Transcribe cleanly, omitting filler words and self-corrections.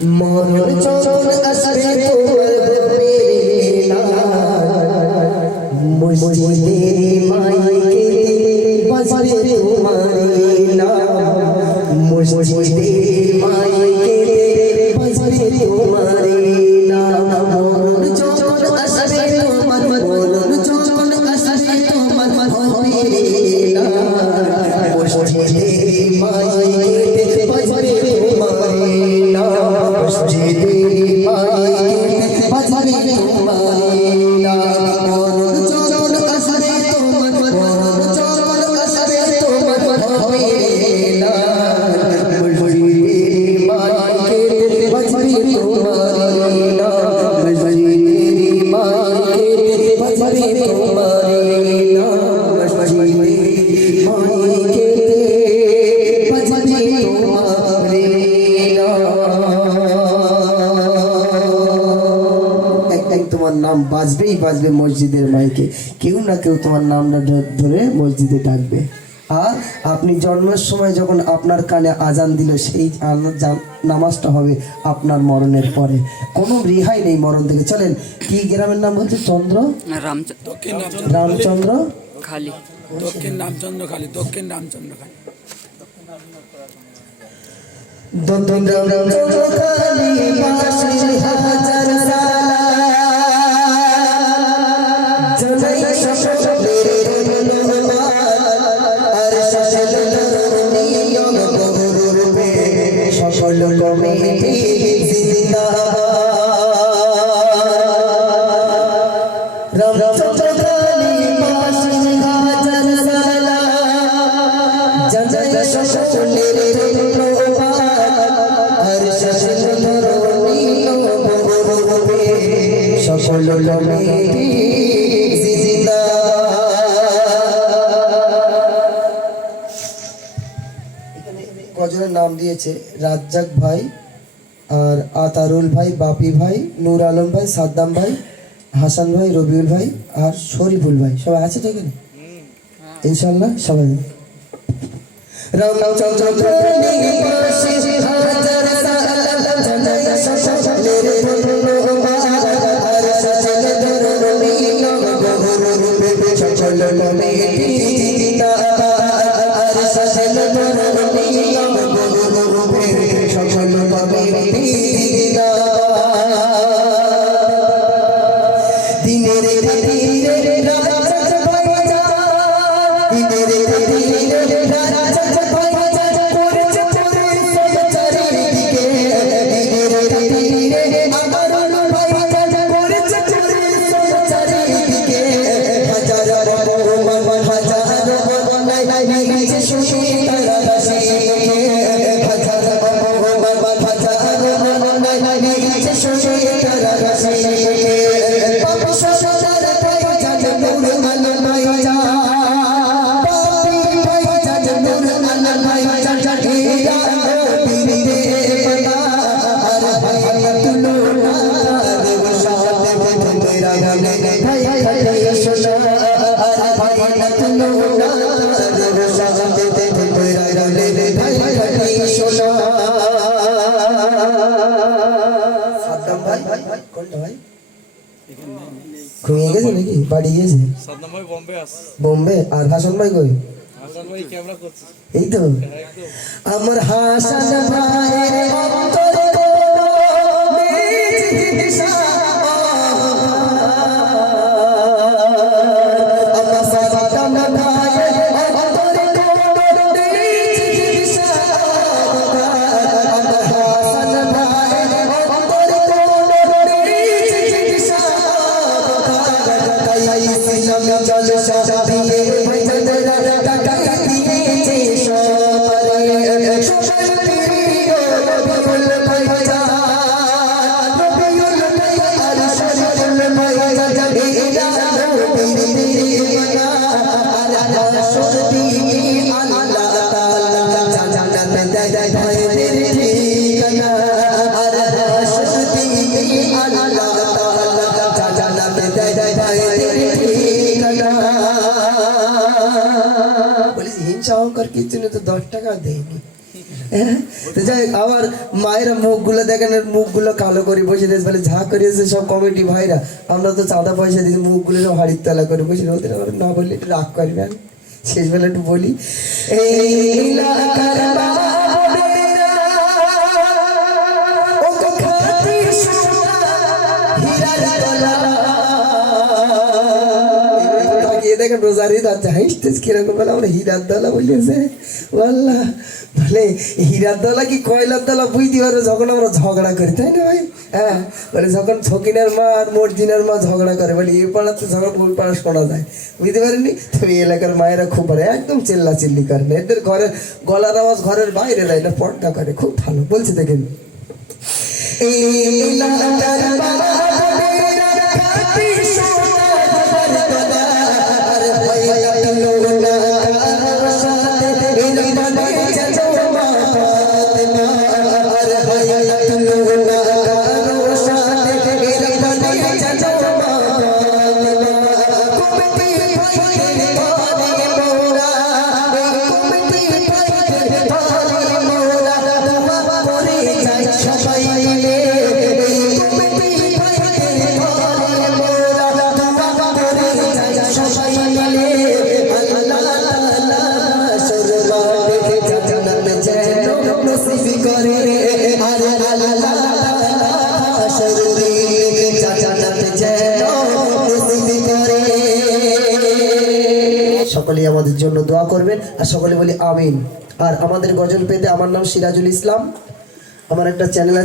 মরণ যখন আসবে তোমার বেলা মসজিদের মাইকে বাজবে তোমার নাম মসজিদের মাইকে বাজবে তোমার নাম মরণ যখন আসবে তোমার মরণ যখন আসবে তোমার বেলা মসজিদের মাইকে বাজবে তোমার নাম মসজিদের মাইকে বাজবে তোমার নাম মরণ যখন আসবে তোমার মরণ যখন আসবে তোমার বেলা মসজিদের মাইকে বাজবে তোমার নাম মসজিদের মাইকে বাজবে তোমার নাম মসজিদের মাইকে বাজবে তোমার নাম তোমার নাম বাজবেই বাজবে মসজিদের মাইকে কেউ না কেউ তোমার নামটা ধরে মসজিদে ডাকবে আর আপনি জন্মের সময় যখন আপনার কানে আজান দিল সেই নামাজটা হবে আপনার মরণের পরে কোনো রেহাই নেই মরণ থেকে চলেন কি গ্রামের নাম হচ্ছে চন্দ্র রামচন্দ্র খালি দক্ষিণ রামচন্দ্র খালি দক্ষিণ রামচন্দ্র খালি গজলের নাম দিয়েছে রাজ্জাক ভাই আর আতারুল ভাই বাপি ভাই নূর আলম ভাই সাদ্দাম ভাই হাসান ভাই রবিউল ভাই আর শরীফুল ভাই সবাই আছে তো এখানে ইনশাল্লাহ সবাই রামচন্দ্র ঘুমিয়ে গেছে নাকি বাড়ি গিয়েছে বোম্বে আর হাসান ভাই কই এই তো আমার হাসান ভাইয়ের অন্তরে হিংসা অহংকার কিছু নেই তো 10 টাকা দেয়নি হ্যাঁ, তো যাই হোক, আমার মায়েরা মুখগুলো দেখেন, এর মুখগুলো কালো করে বসে দিয়েছে, বলে যা করিয়েছে সব কমিটি ভাইরা, আমরা তো চাঁদা পয়সা দিই, মুখগুলো সব হাড়ির তলা করে বসে ওদের আবার না বললে একটু রাগ করবেন। শেষ বেলা একটু বলি, এই এলাকার বাবুরা, ও গো খাঁটি সোনা, হীরার গলা। তাকিয়ে দেখেন রোজারি দাঁত হাইস্টেজ কিরকম বলে, আমরা হীরার দলা বলিয়েছে। আল্লাহ, বলে হীরার দলা কি কয়লার দলা বুঝতে পারবে যখন আমরা ঝগড়া করি, তাই না ভাই? হ্যাঁ, বলে যখন ছকিনের মা আর মর্জিনার মা ঝগড়া করে, বলে এই পাড়াতে ঝগড়া ওই পাড়া শোনা যায়, বুঝতে পারেননি? তবে এলাকার মায়েরা খুব পারে, একদম চিল্লা চিল্লি করে না, এদের ঘরের গলার আওয়াজ ঘরের বাইরে দেয় না, পর্দা করে, খুব ভালো বলছে। দেখেন, এই এলাকার বাবুরা, খাঁটি সোনা, হীরার গলা, আর ভাইয়া তুলনা কারো সাথে, এর মানে জানো মা ফাতেমা, আর ভাইয়া তুলনা কারো সাথে, এর মানে জানো মা ফাতেমা। কমিটি ভাইদের তরে মোরা, কমিটি ভাইদের তরে মোরা, দোয়া করে যাই সবাই মিলে। কমিটি ভাইদের তরে মোরা, দোয়া করে যাই সবাই মিলে। আল্লাহ তাআলা সরবারে জান্নাত যেন নসিব করে, আর আল্লাহ তাআলা সরবারে জান্নাত যেন নসিব করে। সকলেই আমাদের জন্য দোয়া করবেন, আর সকলে বলি আমিন। আর আমাদের গজল পেতে, আমার নাম সিরাজুল ইসলাম, আমার একটা চ্যানেল আছে।